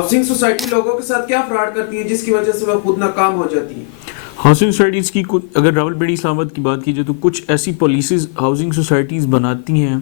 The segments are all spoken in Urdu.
ہاؤسنگ سوسائٹی لوگوں کے ساتھ کیا فراڈ کرتی ہے جس کی وجہ سے وہ خود ناکام ہو جاتی ہے؟ ہاؤسنگ سوسائٹیز کی اگر راولپنڈی اسلام آباد کی بات کی جائے تو کچھ ایسی پالیسیز ہاؤسنگ سوسائٹیز بناتی ہیں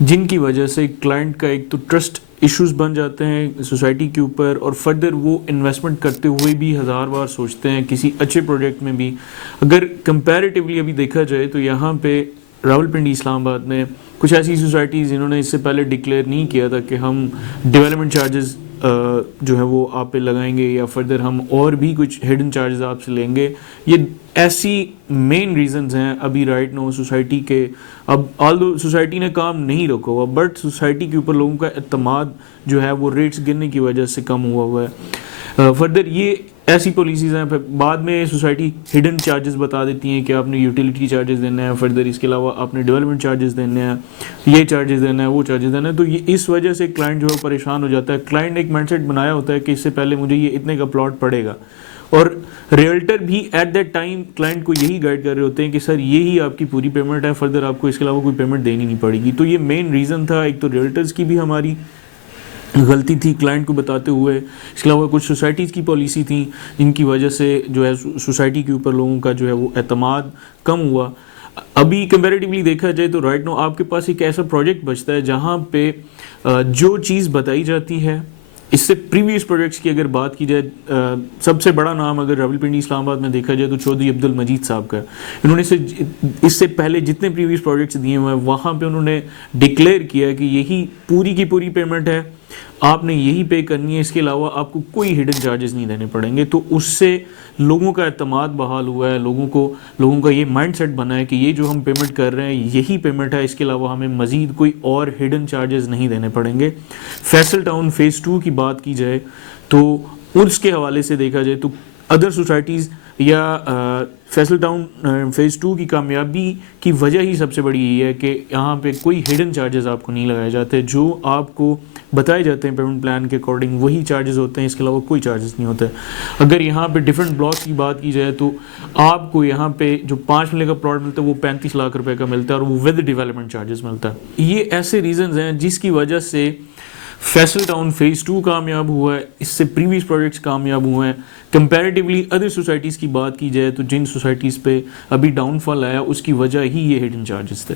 جن کی وجہ سے کلائنٹ کا ایک تو ٹرسٹ ایشوز بن جاتے ہیں سوسائٹی کے اوپر، اور فردر وہ انویسٹمنٹ کرتے ہوئے بھی ہزار بار سوچتے ہیں کسی اچھے پروجیکٹ میں بھی۔ اگر کمپیریٹیولی ابھی دیکھا جائے تو یہاں پہ راولپنڈی اسلام آباد میں کچھ ایسی سوسائٹیز جنہوں نے اس سے پہلے ڈکلیئر نہیں کیا تھا کہ ہم ڈیولپمنٹ چارجز جو ہے وہ آپ پہ لگائیں گے یا فردر ہم اور بھی کچھ ہڈن چارجز آپ سے لیں گے۔ یہ ایسی مین ریزنز ہیں ابھی رائٹ نو سوسائٹی کے، اب آلدو سوسائٹی نے کام نہیں روکا ہوا بٹ سوسائٹی کے اوپر لوگوں کا اعتماد جو ہے وہ ریٹس گرنے کی وجہ سے کم ہوا ہے۔ فردر یہ ایسی پالیسیز ہیں، پھر بعد میں سوسائٹی ہڈن چارجز بتا دیتی ہیں کہ آپ نے یوٹیلیٹی چارجز دینے ہیں، فردر اس کے علاوہ آپ نے ڈیولپمنٹ چارجز دینے ہیں، یہ چارجز دینا ہے، وہ چارجز دینا ہے، تو یہ اس وجہ سے کلائنٹ جو ہے پریشان ہو جاتا ہے۔ کلائنٹ نے ایک مائنڈ سیٹ بنایا ہوتا ہے کہ اس سے پہلے مجھے یہ اتنے کا پلاٹ پڑے گا، اور ریئلٹر بھی ایٹ دیٹ ٹائم کلائنٹ کو یہی گائیڈ کر رہے ہوتے ہیں کہ سر یہی آپ کی پوری پیمنٹ ہے، فردر آپ کو اس کے علاوہ کوئی پیمنٹ دینی نہیں پڑے گی۔ تو یہ مین ریزن تھا، ایک تو ریئلٹرز کی بھی ہماری غلطی تھی کلائنٹ کو بتاتے ہوئے، اس کے علاوہ کچھ سوسائٹیز کی پالیسی تھیں جن کی وجہ سے جو ہے سوسائٹی کے اوپر لوگوں کا جو ہے وہ اعتماد کم ہوا۔ ابھی کمپیریٹیولی دیکھا جائے تو رائٹ نو آپ کے پاس ایک ایسا پروجیکٹ بچتا ہے جہاں پہ جو چیز بتائی جاتی ہے اس سے پریویس پروجیکٹس کی اگر بات کی جائے، سب سے بڑا نام اگر راولپنڈی اسلام آباد میں دیکھا جائے تو چودھری عبد المجید صاحب کا ہے۔ انہوں نے اس سے پہلے جتنے پریویس پروجیکٹس دیے ہوئے ہیں وہاں پہ انہوں نے ڈکلیئر کیا کہ یہی پوری کی پوری پیمنٹ ہے، آپ نے یہی پے کرنی ہے، اس کے علاوہ آپ کو کوئی ہڈن چارجز نہیں دینے پڑیں گے۔ تو اس سے لوگوں کا اعتماد بحال ہوا ہے، لوگوں کا یہ مائنڈ سیٹ بنا ہے کہ یہ جو ہم پیمنٹ کر رہے ہیں یہی پیمنٹ ہے، اس کے علاوہ ہمیں مزید کوئی اور ہڈن چارجز نہیں دینے پڑیں گے۔ فیصل ٹاؤن فیز 2 کی بات کی جائے تو اس کے حوالے سے دیکھا جائے تو ادر سوسائٹیز یا فیصل ٹاؤن فیز 2 کی کامیابی کی وجہ ہی سب سے بڑی یہ ہے کہ یہاں پہ کوئی ہڈن چارجز آپ کو نہیں لگائے جاتے، جو آپ کو بتائے جاتے ہیں پیمنٹ پلان کے اکارڈنگ وہی چارجز ہوتے ہیں، اس کے علاوہ کوئی چارجز نہیں ہوتے۔ اگر یہاں پہ ڈیفرنٹ بلاک کی بات کی جائے تو آپ کو یہاں پہ جو 5 ملے کا پلاٹ ملتا ہے وہ 35 لاکھ روپے کا ملتا ہے، اور وہ ود ڈیولپمنٹ چارجز ملتا ہے۔ یہ ایسے ریزنز ہیں جس کی وجہ سے فیصل ٹاؤن فیز 2 کامیاب ہوا ہے، اس سے پریویس پروجیکٹس کامیاب ہوئے ہیں۔ کمپیریٹیولی ادر سوسائٹیز کی بات کی جائے تو جن سوسائٹیز پہ ابھی ڈاؤن فال آیا اس کی وجہ ہی یہ ہڈن چارجز تھے۔